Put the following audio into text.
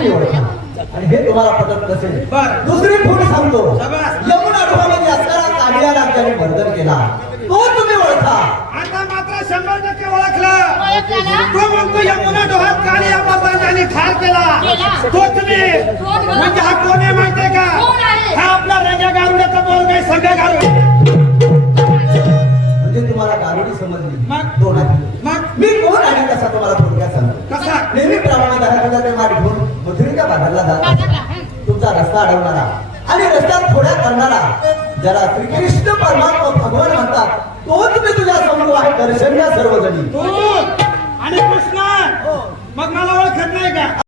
तुम्ही ओळखा आणि हे तुम्हाला पटत नसेल दुसरी फोड सांगतो यमुना डोहामध्ये असणारा कालिया राज्याने वर्धन केला तो तुम्ही ओळखा आता मात्र 100% ओळखलं तो म्हणतो यमुना डोहात कालिया महाराजांनी ठार केला तो तुम्ही म्हणजे हा कोण आहे माहितीये का हा आपला रंगा गारुड्याचा बोल काय सगळ्या गारुड म्हणजे तुम्हाला गारुडी समजली मग मग मी कोण आहे कसा तुम्हाला थोडक्यात सांगतो कसा नेहमीप्रमाणे घरामध्ये माठ घेऊन मथुरेच्या बाजारला जात तुमचा रस्ता अडवणारा आणि रस्त्यात थोड्या करणारा ज्याला श्रीकृष्ण परमात्मा भगवान म्हणतात तोच मी तुझ्या समोर आहे दर्शन या सर्वजणी आणि कृष्ण मग मला ओळखत नाही का